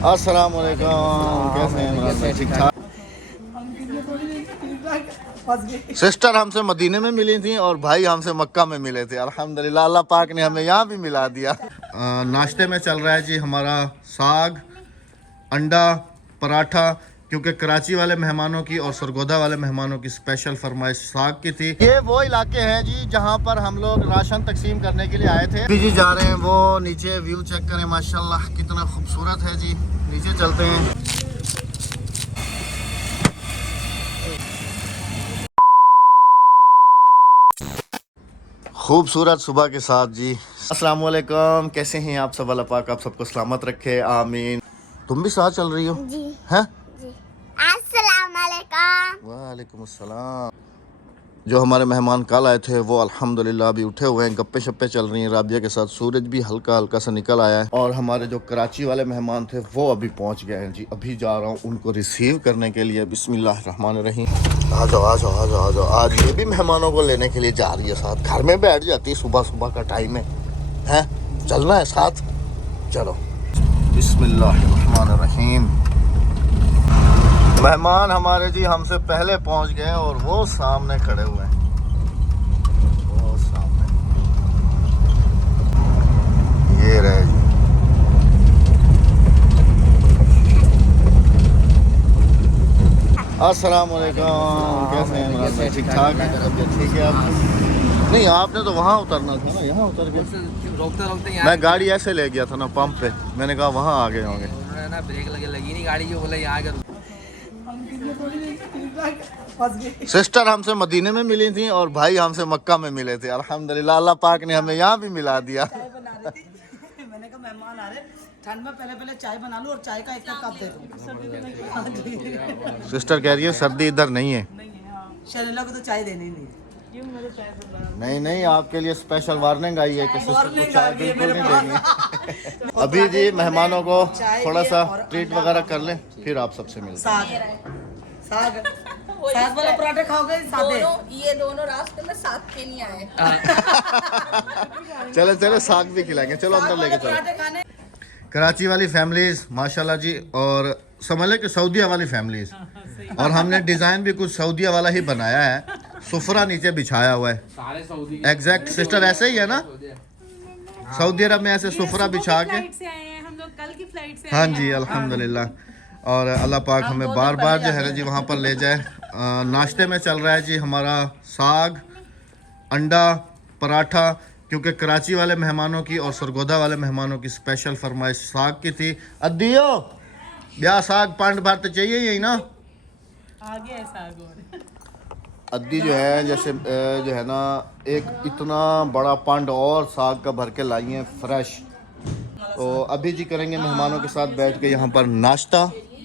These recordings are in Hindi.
अस्सलाम वालेकुम, कैसे हैं इमरान भाई? ठीक ठाक। सिस्टर हमसे मदीने में मिली थी और भाई हमसे मक्का में मिले थे। अल्हम्दुलिल्लाह अल्लाह पाक ने हमें यहाँ भी मिला दिया। नाश्ते में चल रहा है जी हमारा साग, अंडा, पराठा, क्योंकि कराची वाले मेहमानों की और सरगोदा वाले मेहमानों की स्पेशल फरमाइश साग की थी। ये वो इलाके हैं जी जहाँ पर हम लोग राशन तकसीम करने के लिए आए थे। अभी जी जा रहे हैं वो नीचे, व्यू चेक करें माशाल्लाह कितना खूबसूरत है जी। नीचे चलते हैं। खूबसूरत सुबह के साथ जी। अस्सलाम वालेकुम, कैसे हैं आप सब? अल्लाह पाक आप सबको सलामत रखे, आमीन। तुम भी साथ चल रही हो जी हैं? जी। अस्सलाम वालेकुम। वालेकुम अस्सलाम। जो हमारे मेहमान कल आए थे वो अल्हम्दुलिल्लाह अभी उठे हुए हैं, गप्पे शप्पे चल रही हैं राबिया के साथ। सूरज भी हल्का हल्का सा निकल आया है। और हमारे जो कराची वाले मेहमान थे वो अभी पहुंच गए हैं जी। अभी जा रहा हूं उनको रिसीव करने के लिए। बिस्मिल्लाहिर्रहमानिर्रहीम। आ जाओ आ जाओ आ जाओ आ जाओ। आज ये भी मेहमानों को लेने के लिए जा रही है साथ। घर में बैठ जाती है, सुबह सुबह का टाइम है, चलना है साथ, चलो। बिस्मिल्लाहिर्रहमानिर्रहीम। मेहमान हमारे जी हमसे पहले पहुंच गए और वो सामने खड़े हुए हैं, वो सामने, ये रहे जी। अस्सलाम वालेकुम, कैसे हैं इमरान भाई? ठीक ठाक है, तबीयत ठीक है आपकी? नहीं, आपने तो वहाँ उतरना था ना, यहाँ उतर के रोकते रोकते मैं गाड़ी ऐसे ले गया था ना पंप पे। मैंने कहा वहाँ आगे होंगे। उन्होंने ना ब्रेक लगी नहीं गाड़ी की, बोला यहाँ कर। सिस्टर हमसे मदीने में मिली थी और भाई हमसे मक्का में मिले थे। अल्हम्दुलिल्लाह अल्लाह पाक ने हमें यहाँ भी मिला दिया। चाय बना रही थी। मैंने कहा मेहमान आ रहे, ठंड में पहले चाय बना लूं और चाय का एक कप दे दूं। सिस्टर कह रही है सर्दी इधर नहीं है। शर्मिला को तो चाय देनी ही नहीं। नहीं नहीं, आपके लिए स्पेशल वार्निंग आई है कि सिस्टर को चाय बिल्कुल नहीं देनी है। अभी जी मेहमानों को थोड़ा सा ट्रीट वगैरह कर लें, फिर आप सबसे मिलते हैं। साग साग वाला पराठे खाओगे सादे? ये दोनों रास्ते में साथ के नहीं आए। चले चले साग भी खिलाएंगे, चलो अंदर लेके चलो। पराठे खाने कराची वाली फैमिलीज माशाल्लाह जी, और समझ लें कि सऊदीया वाली फैमिलीज। और हमने डिज़ाइन भी कुछ सऊदीया वाला ही बनाया है। सुफरा नीचे बिछाया हुआ है, सारे सऊदी एग्जैक्ट सिस्टर ऐसे ही है ना? सऊदी अरब में ऐसे सुफरा बिछा के। हम लोग कल की फ्लाइट से हाँ जी अल्हम्दुलिल्लाह। और अल्लाह पाक हमें बार बार जो है ना जी वहाँ पर ले जाए। नाश्ते में चल रहा है जी हमारा साग, अंडा, पराठा, क्योंकि कराची वाले मेहमानों की और सरगोदा वाले मेहमानों की स्पेशल फरमाइश साग की थी। अद्दियो ब्याह साग पांड भर तो चाहिए यही ना? आगे है साग और अद्दी जो है जैसे जो है ना एक इतना बड़ा पांड और साग का भर के लाई है फ्रेश। तो अभी जी करेंगे मेहमानों के साथ बैठ के यहाँ पर नाश्ता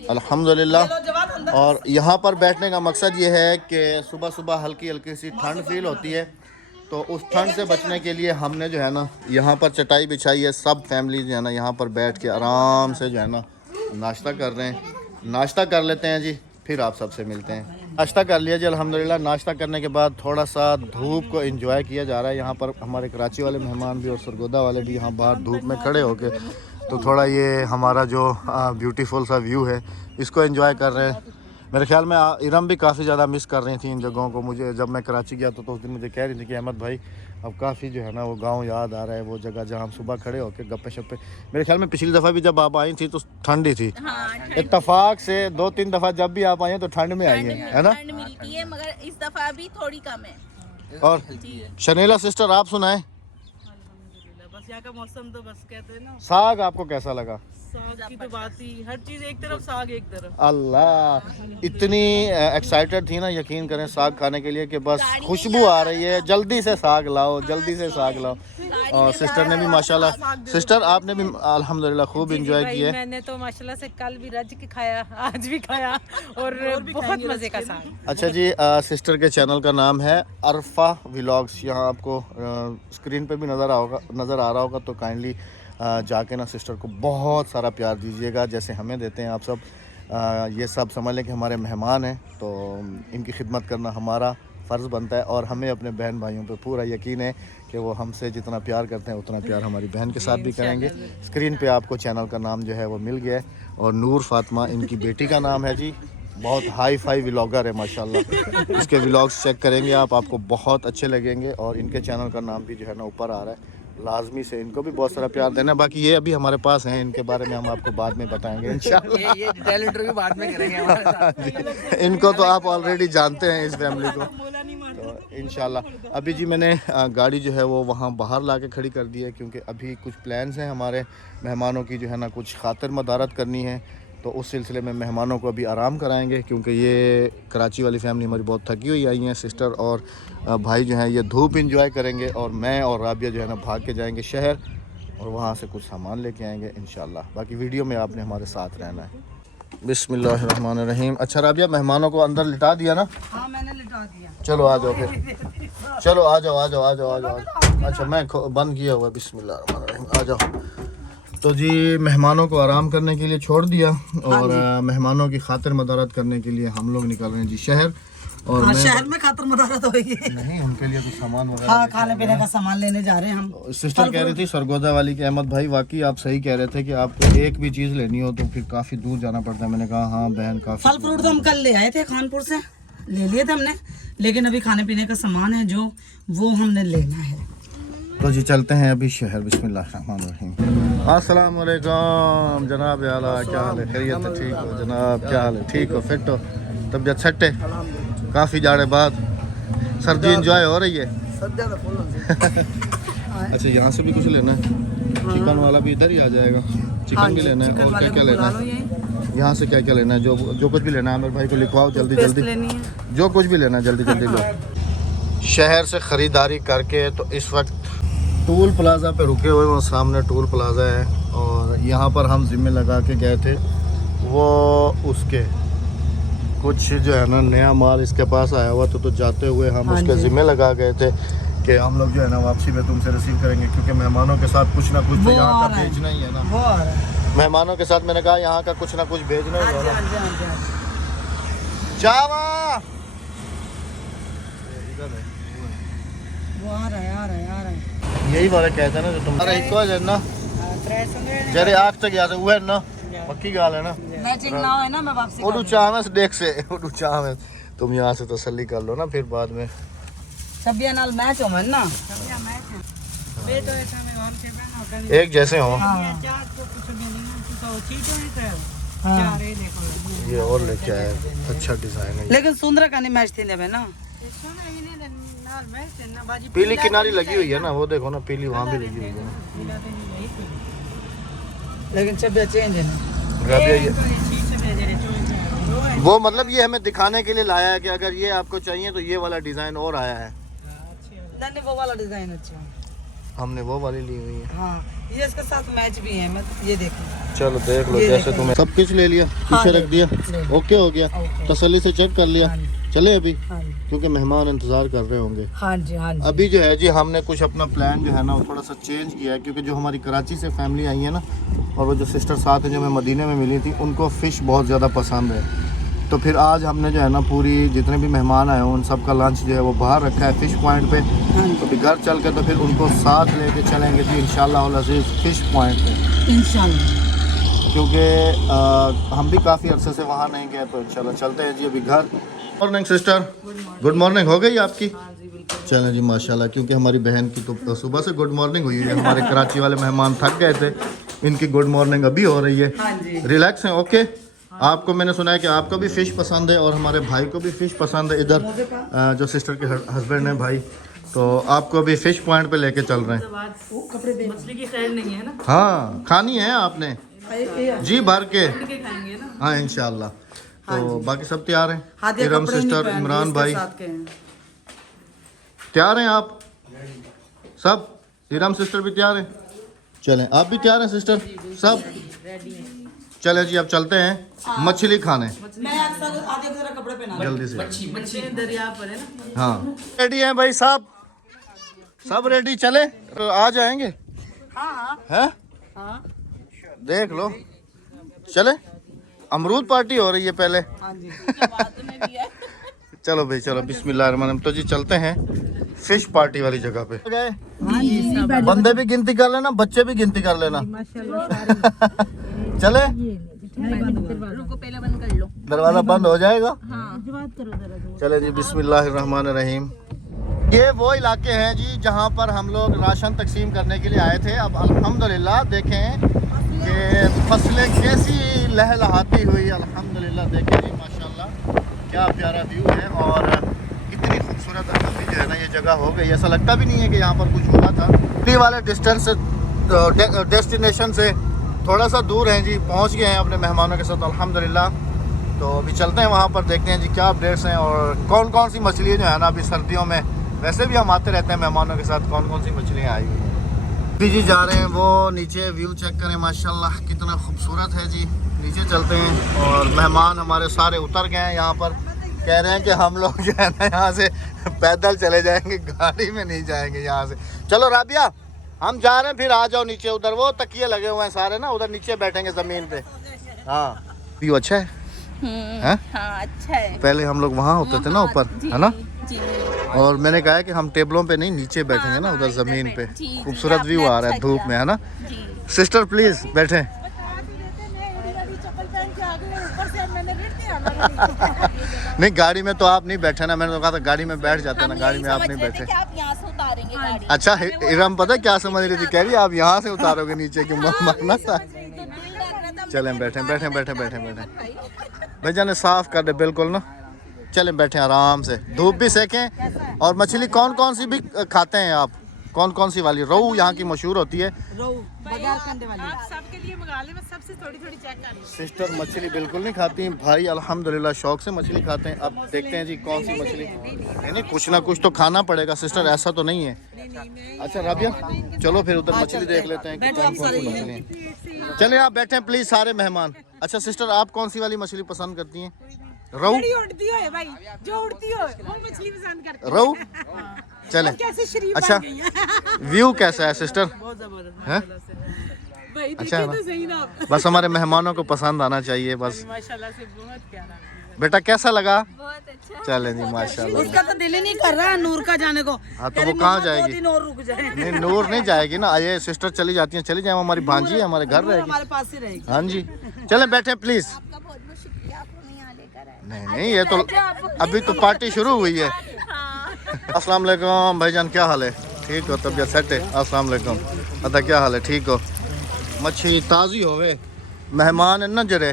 अल्हम्दुलिल्लाह। और यहाँ पर बैठने का मकसद ये है कि सुबह सुबह हल्की हल्की सी ठंड फील होती है, तो उस ठंड से बचने के लिए हमने जो है ना यहाँ पर चटाई बिछाई है। सब फैमिली जो है ना यहाँ पर बैठ के आराम से जो है ना नाश्ता कर रहे हैं। नाश्ता कर लेते हैं जी, फिर आप सबसे मिलते हैं। नाश्ता कर लिया जी अल्हम्दुलिल्लाह। नाश्ता करने के बाद थोड़ा सा धूप को एंजॉय किया जा रहा है। यहाँ पर हमारे कराची वाले मेहमान भी और सरगोदा वाले भी यहाँ बाहर धूप में खड़े होके, तो थोड़ा ये हमारा जो ब्यूटीफुल सा व्यू है इसको एंजॉय कर रहे हैं। मेरे ख्याल में इरम भी काफ़ी ज़्यादा मिस कर रही थी इन जगहों को। मुझे जब मैं कराची गया तो उस दिन मुझे कह रही थी कि अहमद भाई अब काफ़ी जो है ना वो गांव याद आ रहा है, वो जगह जहां हम सुबह खड़े होकर गप्पे शप्पे। मेरे ख्याल में पिछली दफ़ा भी जब आप आई थी तो ठंड ही थी। इत्तफाक से 2-3 दफ़ा जब भी आप आई हैं तो ठंड में आई हैं, है ना? ठंड मिलती है मगर इस दफा भी थोड़ी कम है। और शनीला सिस्टर आप सुनाएं, बस यहाँ का मौसम तो बस कहते हैं ना, साग आपको कैसा लगा? साग की तो बात ही, हर चीज एक तरफ साग एक तरफ। अल्लाह, इतनी एक्साइटेड थी ना यकीन करें साग खाने के लिए कि बस खुशबू आ रही है, जल्दी से साग लाओ, जल्दी से साग लाओ। और सिस्टर ने भी माशाल्लाह, सिस्टर आपने भी अल्हम्दुलिल्लाह खूब एंजॉय किया। मैंने तो माशाल्लाह से कल भी रज के खाया, आज भी खाया और बहुत मजे का साग। अच्छा जी, सिस्टर के चैनल का नाम है अरफा व्लॉग्स। यहाँ आपको स्क्रीन पे भी नज़र आ रहा होगा, तो काइंडली जाके ना सिस्टर को बहुत सारा प्यार दीजिएगा जैसे हमें देते हैं आप सब। ये सब समझ लें कि हमारे मेहमान हैं, तो इनकी खिदमत करना हमारा फ़र्ज़ बनता है। और हमें अपने बहन भाइयों पे पूरा यकीन है कि कि वो हमसे जितना प्यार करते हैं उतना प्यार हमारी बहन के साथ भी करेंगे। स्क्रीन पे आपको चैनल का नाम जो है वो मिल गया है और नूर फातिमा इनकी बेटी का नाम है जी। बहुत हाई फाई व्लॉगर है माशाल्लाह। इसके व्लॉग्स चेक करेंगे आप, आपको बहुत अच्छे लगेंगे और इनके चैनल का नाम भी जो है ना ऊपर आ रहा है। लाजमी से इनको भी बहुत सारा प्यार देना है। बाकी ये अभी हमारे पास हैं, इनके बारे में हम आपको बाद में बताएंगे इंशाल्लाह। ये डिटेल इंटरव्यू बाद में करेंगे हमारे साथ। इनको तो आप ऑलरेडी जानते हैं इस फैमिली को, तो इंशाल्लाह। अभी जी मैंने गाड़ी जो है वो वहाँ बाहर ला के खड़ी कर दी है क्योंकि अभी कुछ प्लान्स हैं हमारे मेहमानों की जो है ना कुछ खातिर मदारत करनी है, तो उस सिलसिले में मेहमानों को अभी आराम कराएंगे क्योंकि ये कराची वाली फैमिली हमारी बहुत थकी हुई आई हैं। सिस्टर और भाई जो हैं ये धूप इंजॉय करेंगे और मैं और राबिया जो है ना भाग के जाएंगे शहर और वहाँ से कुछ सामान लेके आएंगे इंशाल्लाह। बाकी वीडियो में आपने हमारे साथ रहना है। बिस्मिल्लाहिर्रहमानिर्रहीम। अच्छा राबिया, मेहमानों को अंदर लिटा दिया ना? हाँ मैंने लिटा दिया। चलो आ जाओ फिर, चलो आ जाओ आ जाओ आ जाओ आ जाओ। अच्छा मैं बंद किया हुआ। बिस्मिल्लाहिर्रहमानिर्रहीम, आ जाओ। तो जी मेहमानों को आराम करने के लिए छोड़ दिया और मेहमानों की खातिर मदारत करने के लिए हम लोग निकल रहे हैं जी शहर। और हाँ, शहर में खातिर मदारत होगी। नहीं, उनके लिए कुछ सामान वगैरह, हाँ खाने पीने का सामान लेने जा रहे हैं हम। सिस्टर कह रही थी सरगोदा वाली के अहमद भाई, वाकई आप सही कह रहे थे कि आपको एक भी चीज़ लेनी हो तो फिर काफ़ी दूर जाना पड़ता है। मैंने कहा हाँ बहन काफ़ी। फल फ्रूट तो हम कल ले आए थे खानपुर से, ले लिए थे हमने, लेकिन अभी खाने पीने का सामान है जो वो हमने लेना है। तो जी चलते हैं अभी शहर। बिस्मिल्लाहिर्रहमानिर्रहीम। अस्सलाम वालेकुम जनाब, आला क्या हाल है? खैरियत है? ठीक हो जनाब? क्या हाल है? ठीक हो? फिट हो? तबीयत सेट है? काफ़ी जाड़े बाद सर्दी एंजॉय हो रही है। अच्छा यहाँ से भी कुछ लेना है? चिकन वाला भी इधर ही आ जाएगा। चिकन भी लेना है और क्या क्या लेना है? यहाँ से क्या क्या लेना है? जो कुछ भी लेना है आमिर भाई को लिखवाओ जल्दी जल्दी। जो कुछ भी लेना है जल्दी जल्दी लो। शहर से ख़रीदारी करके तो इस वक्त टूल प्लाज़ा पे रुके हुए, वो सामने टूल प्लाज़ा है और यहाँ पर हम ज़िम्मे लगा के गए थे। वो उसके कुछ जो है ना नया माल इसके पास आया हुआ तो जाते हुए हम उसके ज़िम्मे लगा गए थे कि हम लोग जो है ना वापसी में तुमसे रिसीव करेंगे क्योंकि मेहमानों के साथ कुछ ना कुछ तो यहाँ का भेजना ही है ना। मेहमानों के साथ मैंने कहा यहाँ का कुछ ना कुछ भेजना ही है ना। चावा यही वाले कहते हैं ना जो तुम अरे इको है ना जरे आग तक याद है वो है ना पक्की गाल है ना। मैचिंग ना हो ना मैं वापसी ओडू चावस देख से ओडू चावस तुम यहाँ से तसल्ली कर लो ना फिर बाद में सबिया नाल मैच हो ना। एक जैसे हो। ये और लेके आए, अच्छा डिजाइन है। लेकिन सुंदर का नहीं मैच थी ना। पीली किनारी लगी हुई है ना, वो देखो ना पीली वहाँ भी लगी हुई है ना। लेकिन सब चेंज है वो मतलब ये हमें दिखाने के लिए लाया है कि अगर ये आपको चाहिए तो ये वाला डिजाइन और आया है। वो वाला डिजाइन अच्छा, हमने वो वाली ली हुई है। हाँ ये इसके साथ मैच भी है। मैं ये देखो, चलो देख लो जैसे तुम्हें सब कुछ ले लिया पीछे रख दिया, ओके हो गया, तसल्ली से चेक कर लिया। चले अभी क्योंकि मेहमान इंतजार कर रहे होंगे। हाँ जी हाँ जी। अभी जो है जी हमने कुछ अपना प्लान जो है ना वो थोड़ा सा चेंज किया है क्योंकि जो हमारी कराची से फैमिली आई है ना और वो जो सिस्टर साथ है जो हमें मदीने में मिली थी उनको फ़िश बहुत ज़्यादा पसंद है। तो फिर आज हमने जो है ना पूरी जितने भी मेहमान आए हैं उन सब का लंच जो है वो बाहर रखा है फ़िश पॉइंट पे। तो फिर घर चल के तो फिर उनको साथ लेके चलेंगे जी इंशाल्लाह अज़ीज़ फ़िश पॉइंट पे इंशाल्लाह, क्योंकि हम भी काफ़ी अरसे से वहाँ नहीं गए तो इंशाल्लाह चलते हैं जी अभी घर। मॉर्निंग सिस्टर, गुड मॉर्निंग हो गई आपकी? चलें जी माशाल्लाह, क्योंकि हमारी बहन की तो सुबह से गुड मॉर्निंग हुई है। हमारे कराची वाले मेहमान थक गए थे, इनकी गुड मॉर्निंग अभी हो रही है। रिलैक्स हैं? ओके। आपको मैंने सुना है कि आपको भी फ़िश पसंद है और हमारे भाई को भी फ़िश पसंद है। इधर जो सिस्टर के हस्बैंड हैं भाई, तो आपको अभी फ़िश पॉइंट पे लेके चल रहे हैं। मछली की खैर नहीं है ना? हाँ खानी है आपने जी भर के। हाँ इंशाल्लाह। तो बाकी सब तैयार हैं? इरम सिस्टर, इमरान भाई तैयार हैं? आप सब? इरम सिस्टर भी तैयार हैं? चलें आप भी तैयार हैं सिस्टर? सब चले जी अब चलते हैं मछली खाने। मैं अक्सर आधे जरा कपड़े पहना जल्दी से मच्छी दरिया पर है ना। हाँ रेडी हैं भाई साहब? सब रेडी? चले तो आ जाएंगे। हाँ है हाँ देख लो। चले अमरूद पार्टी हो रही है पहले। हाँ जी। चलो भाई चलो, बिस्मिल्लाह। तो जी चलते हैं फिश पार्टी वाली जगह पे। गए बंदे भी गिनती कर लेना, बच्चे भी गिनती कर लेना। चले, रुको पहले बंद कर लो। दरवाजा बंद हो जाएगा। हाँ। चले जी, बिस्मिल्लाहिर्रहमानिर्रहीम। ये वो इलाके हैं जी जहाँ पर हम लोग राशन तकसीम करने के लिए आए थे। अब अल्हम्दुलिल्लाह देखें कि फसलें कैसी लहलहाती हुई। अल्हम्दुलिल्लाह देखें जी, माशाल्लाह क्या प्यारा व्यू है और कितनी खूबसूरत अभी जो है ना ये जगह हो गई। ऐसा लगता भी नहीं है कि यहाँ पर कुछ हुआ था। इतनी वाले डिस्टेंस डेस्टिनेशन से थोड़ा सा दूर हैं जी, पहुँच गए हैं अपने मेहमानों के साथ अल्हम्दुलिल्लाह। तो अभी चलते हैं वहाँ पर, देखते हैं जी क्या अपडेट्स हैं और कौन कौन सी मछलियाँ जो है ना अभी सर्दियों में, वैसे भी हम आते रहते हैं मेहमानों के साथ, कौन कौन सी मछलियाँ आई हुई हैं। अभी जी जा रहे हैं वो नीचे, व्यू चेक करें माशाल्लाह कितना खूबसूरत है जी। नीचे चलते हैं और मेहमान हमारे सारे उतर गए हैं यहाँ पर, कह रहे हैं कि हम लोग जो है ना यहाँ से पैदल चले जाएंगे, गाड़ी में नहीं जाएंगे यहाँ से। चलो राबिया हम जा रहे हैं, फिर आ जाओ नीचे, उधर वो तकिए लगे हुए हैं सारे ना, उधर नीचे बैठेंगे ज़मीन पे। हाँ व्यू अच्छा है। हाँ अच्छा है। पहले हम लोग वहाँ होते थे ना ऊपर, है ना, जी। और मैंने कहा है कि हम टेबलों पे नहीं नीचे बैठेंगे ना, उधर ज़मीन पे। जी, खूबसूरत आपने व्यू आ रहा है अच्छा धूप किया। में, है ना। जी। सिस्टर प्लीज बैठे। नहीं गाड़ी में तो आप नहीं बैठे ना, मैंने तो कहा था गाड़ी में बैठ जाते ना, गाड़ी में आप नहीं बैठे। आप यहाँ से उतारेंगे गाड़ी। अच्छा इरम पता क्या समझ रही थी, कह रही आप यहाँ से उतारोगे नीचे की, मरना था। चलें बैठे बैठे बैठे बैठे बैठे भैया ने साफ कर दे बिल्कुल ना। चलें बैठे आराम से, धूप भी सेकें। और मछली कौन कौन सी भी खाते हैं आप, कौन कौन सी वाली? रोहू यहाँ की मशहूर होती है। आप सबके लिए मंगा ले, मैं सबसे थोड़ी थोड़ी चेक कर लूं। सिस्टर मछली बिल्कुल नहीं खाती, भाई अल्हम्दुलिल्लाह शौक से मछली खाते हैं। अब देखते हैं जी कौन सी मछली, नहीं कुछ ना कुछ तो खाना पड़ेगा सिस्टर, ऐसा तो नहीं है। अच्छा राबिया चलो फिर उधर मछली देख लेते हैं कि कौन कौन सी मछली है। चलिए आप बैठे प्लीज सारे मेहमान। अच्छा सिस्टर आप कौन सी वाली मछली पसंद करती हैं? रोहू उड़ती हो भाई, जो उड़ती हो वो मछली पसंद करते रोहू चले। अच्छा व्यू कैसा है सिस्टर? है भाई, अच्छा है तो ना? सही ना आप। बस हमारे मेहमानों को पसंद आना चाहिए बस। माशाल्लाह से बहुत प्यारा। बेटा कैसा लगा? बहुत अच्छा। चले जी माशाल्लाह। उसका तो दिल ही नहीं कर रहा नूर का जाने को। हाँ तो वो कहाँ जाएगी? 2 दिन और रुक जाए। नहीं नूर नहीं जाएगी ना, ये सिस्टर चली जाती हैं, चली जाए, हमारी भांजी है, हमारे घर रहेगी। हमारे पास ही रहेगी। हाँ जी चले बैठे प्लीज। आपका बहुत बहुत शुक्रिया, आप हमें यहाँ लेकर आए। नहीं नहीं ये तो अभी तो पार्टी शुरू हुई है। अस्सलाम वालेकुम भाईजान, क्या हाल है? ठीक हो, तबीयत सेट है? अस्सलाम वालेकुम अदा, क्या हाल है? ठीक हो? मच्छी ताज़ी होवे, मेहमान है ना जरे,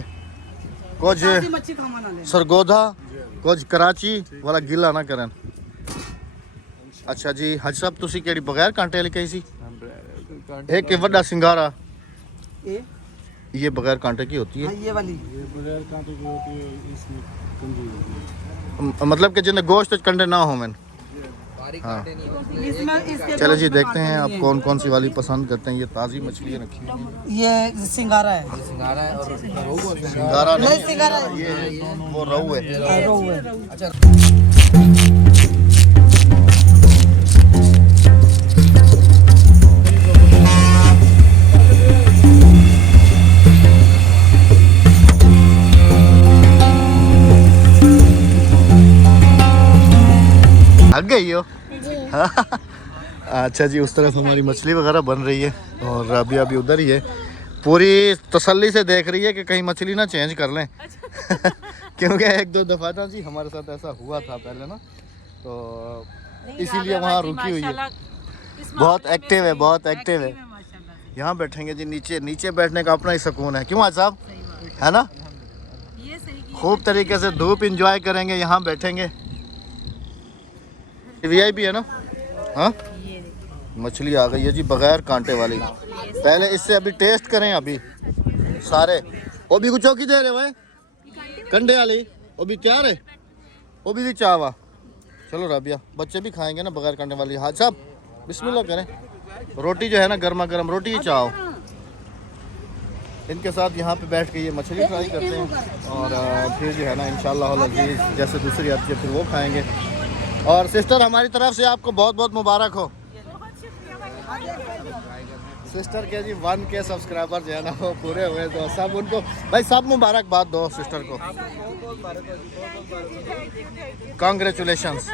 कुछ मच्छी खामा ना ले। सरगोधा कुछ कराची वाला गिला ना करन। अच्छा जी हज साहब तुसी केड़ी बगैर कांटे वाली कही सी? एक ये वड्डा सिंगारा, ये बगैर कांटे की होती है। ये वाली मतलब कि जिन्हें गोश्त कंडे ना हो मैंने। हाँ चलो जी देखते हैं आप कौन कौन सी वाली पसंद करते हैं। ये ताज़ी मछली रखी है, ये सिंगारा है। सिंगारा नहीं, सिंगारा ये वो रोहू है। रोहू है। थक गई हो? अच्छा जी उस तरफ हमारी मछली वगैरह बन रही है और राबिया अभी उधर ही है, पूरी तसल्ली से देख रही है कि कहीं मछली ना चेंज कर लें। क्योंकि 1-2 दफ़ा ना जी हमारे साथ ऐसा हुआ था पहले ना, तो इसीलिए वहाँ रुकी हुई है। बहुत एक्टिव है, बहुत एक्टिव है। यहाँ बैठेंगे जी नीचे, नीचे बैठने का अपना ही सुकून है। क्यों आज साहब, है ना? खूब तरीके से धूप इंजॉय करेंगे, यहाँ बैठेंगे। वीआईपी है ना। हाँ मछली आ गई है जी बगैर कांटे वाली। पहले इससे अभी टेस्ट करें अभी सारे। वो भी कुछ चौकी दे रहे भाई, कंडे वाली वो भी तैयार है, वो भी चावा। चलो राबिया बच्चे भी खाएंगे ना बगैर कांटे वाली। हाँ साहब बिस्मिल्लाह करें। रोटी जो है ना गर्मा गर्म रोटी ही चाहो। इनके साथ यहाँ पे बैठ के ये मछली फ्राई करते हैं और फिर जो है ना इंशाल्लाह अज़ीज़ जैसे दूसरी आती है फिर वो खाएंगे। और सिस्टर हमारी तरफ से आपको बहुत बहुत मुबारक हो। सिस्टर के जी 1K सब्सक्राइबर जो है ना वो पूरे हुए, तो सब उनको भाई सब मुबारकबाद दो सिस्टर को, कॉन्ग्रेचुलेशंस।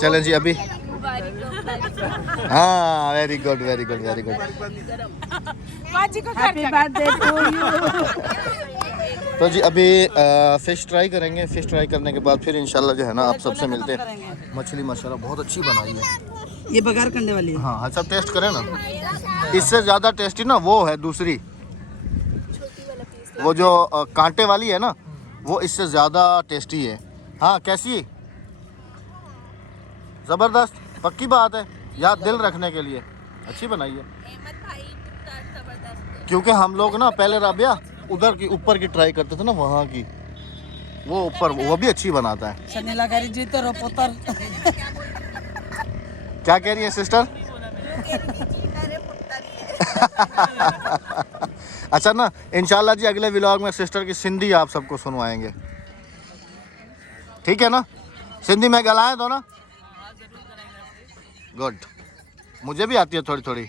चलें जी अभी, हाँ very good very good very good. तो जी अभी फ़िश ट्राई करेंगे, फ़िश ट्राई करने के बाद फिर इंशाल्लाह जो है ना आप सबसे मिलते हैं। मछली माशाल्लाह बहुत अच्छी बनाई है, ये बगैर कंडे वाली है। हाँ सब टेस्ट करें ना, इससे ज़्यादा टेस्टी ना वो है दूसरी, वो जो कांटे वाली है ना वो इससे ज़्यादा टेस्टी है। हाँ कैसी, ज़बरदस्त, पक्की बात है, याद दिल रखने के लिए अच्छी बनाई है। क्योंकि हम लोग ना पहले राबिया उधर की ऊपर की ट्राई करते थे ना, वहाँ की वो ऊपर वो भी अच्छी बनाता है। शनीला करी जी तो पुत्र क्या कह रही है सिस्टर? अच्छा ना इंशाल्लाह जी अगले व्लॉग में सिस्टर की सिंधी आप सबको सुनवाएंगे, ठीक है ना? सिंधी में गलाएं दो ना। गुड, मुझे भी आती है थोड़ी थोड़ी।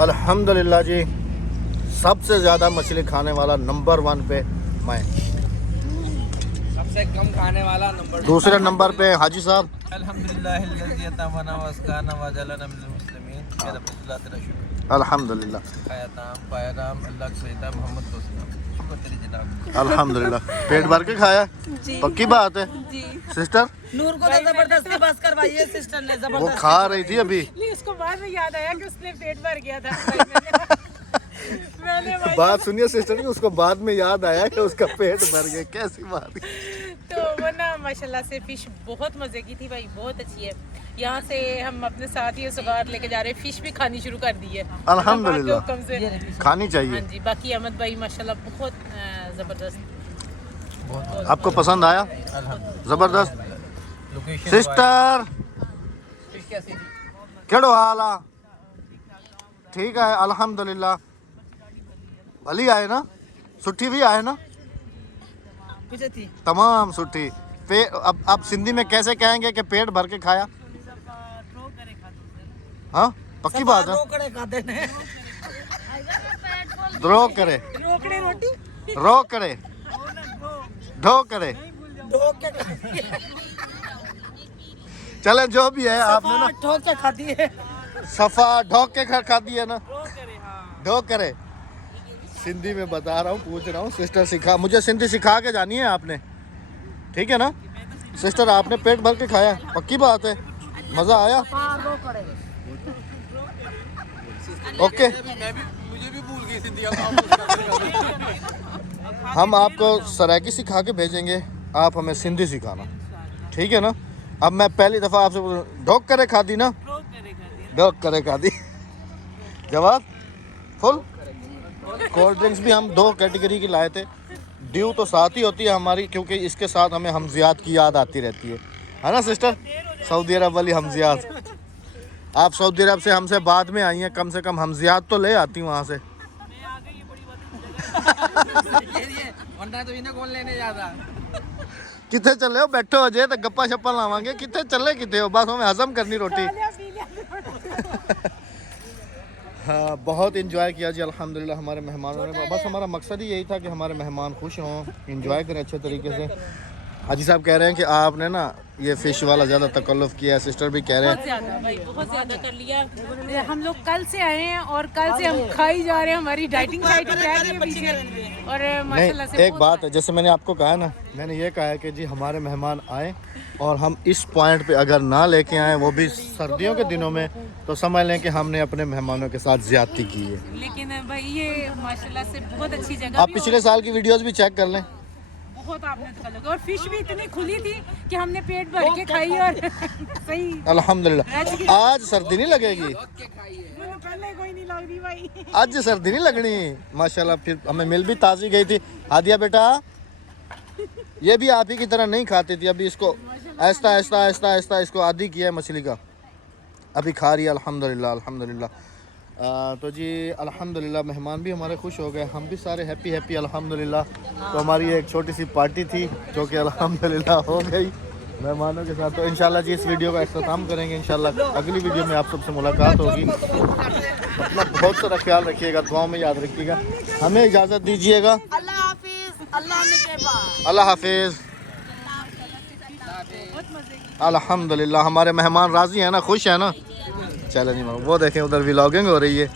अल्हम्दुलिल्लाह जी, सबसे ज़्यादा मछली खाने वाला नंबर 1 पे मैं, सबसे कम खाने वाला नंबर 2। दूसरे नंबर पे हाजी साहब। अल्हम्दुलिल्लाह अल्हम्दुलिल्लाह, पेट भर के खाया, पक्की बात है सिस्टर। नूर को तो जबरदस्ती बस करवाइए सिस्टर ने, वो जबरदस्ती। खा रही थी अभी, नहीं, उसको बाद में याद आया कि उसने पेट भर गया था। मैंने बात सुनिए सिस्टर की, उसको बाद में याद आया कि उसका पेट भर गया, कैसी बात। तो वो ना माशाल्लाह से फिश बहुत मज़े की थी भाई, बहुत अच्छी है। यहाँ से हम अपने साथ ही सगार लेके जा रहे हैं, फिश भी खानी शुरू कर दी है अल्हम्दुलिल्लाह, हुक्म से। खानी चाहिए। हाँ जी, बाकी अहमद भाई माशाल्लाह बहुत ज़बरदस्त। आपको पसंद आया? जबरदस्त। सिस्टर केड़ो हाल आ? ठीक है अल्हम्दुलिल्लाह, भली आए ना, सुठी भी आए ना, पीछे थी। तमाम सुठी। अब सिंधी में कैसे कहेंगे कि पेट भर के खाया? हाँ पक्की बात है, रोकड़े खाते ने। रो करे, रोकड़े रोटी रो करे, ढो करे, ठोक के खाती है। चले जो भी है आपने ना ठोक के खाती है। सफा ढोक के खा दी है ना, ढो करे। सिंधी में बता रहा हूँ, पूछ रहा हूँ, सिस्टर सिखा, मुझे सिंधी सिखा के जानी है आपने, ठीक है ना सिस्टर? आपने पेट भर के खाया, पक्की बात है, मज़ा आया? ओके, मुझे भी भूल गई सिंधी। हम आपको सराइकी सिखा के भेजेंगे, आप हमें सिंधी सिखाना, ठीक है ना? अब मैं पहली दफ़ा आपसे ढोक करे खाती ना, ढोक करे खाती। जवाब फुल। कोल्ड ड्रिंक्स भी हम 2 कैटेगरी की लाए थे, ड्यू तो साथ ही होती है हमारी, क्योंकि इसके साथ हमें हमजियात की याद आती रहती है ना सिस्टर? सऊदी अरब वाली हमजियात, आप सऊदी अरब से हमसे बाद में आई हैं, कम से कम हमजियात तो ले आती वहाँ से। वरना तो इन्हें कौन लेने जाता। कितने चले हो? बैठो हो जे तो गप्पा शप्पा लावांगे, कितने चले कितने हो, बस हमें हजम करनी रोटी। हाँ बहुत इंजॉय किया जी अल्हम्दुलिल्लाह हमारे मेहमानों ने। बस हमारा मकसद ही यही था कि हमारे मेहमान खुश हों, इंजॉय करें अच्छे तरीके से। हाजी साहब कह रहे हैं कि आपने ना ये फ़िश वाला ज़्यादा तकल्लुफ़ किया है, सिस्टर भी कह रहे हैं। बहुत ज़्यादा भाई, बहुत ज़्यादा कर लिया। हम लोग कल से आए हैं और कल से हम खाई जा रहे हैं, हमारी डाइटिंग रह रही है पीछे। और माशाल्लाह से नहीं, एक बात है, जैसे मैंने आपको कहा ना, मैंने ये कहा है कि जी हमारे मेहमान आए और हम इस पॉइंट पे अगर ना लेके आए, वो भी सर्दियों के दिनों में, तो समझ लें कि हमने अपने मेहमानों के साथ ज़्यादती की है। लेकिन भाई ये माशाल्लाह से बहुत अच्छी जगह आप भी पिछले साल की वीडियोस भी चेक कर लें, बहुत आपने अच्छा लगा। और फिश भी इतनी खुली थी कि हमने पेट भर के खाई और सही। अल्हम्दुलिल्लाह। आज सर्दी नहीं लगेगी, पहले कोई नहीं लग रही भाई। आज सर्दी नहीं लगनी माशाल्लाह। फिर हमें मिल भी ताज़ी गई थी। हादिया बेटा ये भी आप ही की तरह नहीं खाती थी, अभी इसको आहिस्ता आहिस्ता आहिस्ता आहिस्ता इसको आदी किया है मछली का, अभी खा रही है अल्हम्दुलिल्लाह अल्हम्दुलिल्लाह। तो जी अल्हम्दुलिल्लाह मेहमान भी हमारे खुश हो गए, हम भी सारे हैप्पी अल्हम्दुलिल्लाह। तो हमारी एक छोटी सी पार्टी थी जो कि अल्हम्दुलिल्लाह हो गई मेहमानों के साथ। तो इंशाल्लाह जी इस वीडियो का अख्ताम करेंगे। इंशाल्लाह अगली वीडियो में आप सबसे मुलाकात होगी। अपना बहुत सारा ख्याल रखिएगा, दुआओं में याद रखिएगा। हमें इजाज़त दीजिएगा। अल्लाह हाफिज, अल्लाह निगहबान। अल्लाह हाफिज़। अल्हम्दुलिल्लाह हमारे मेहमान राज़ी हैं ना, खुश हैं ना। चलो जी, वो देखें उधर व्लॉगिंग हो रही है।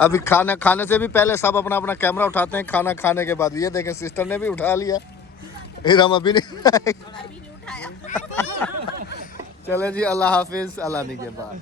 अभी खाना खाने से भी पहले सब अपना अपना कैमरा उठाते हैं, खाना खाने के बाद। ये देखें सिस्टर ने भी उठा लिया, हम अभी नहीं। चले जी, अल्लाह हाफिज़, अल्लाह निगहबान।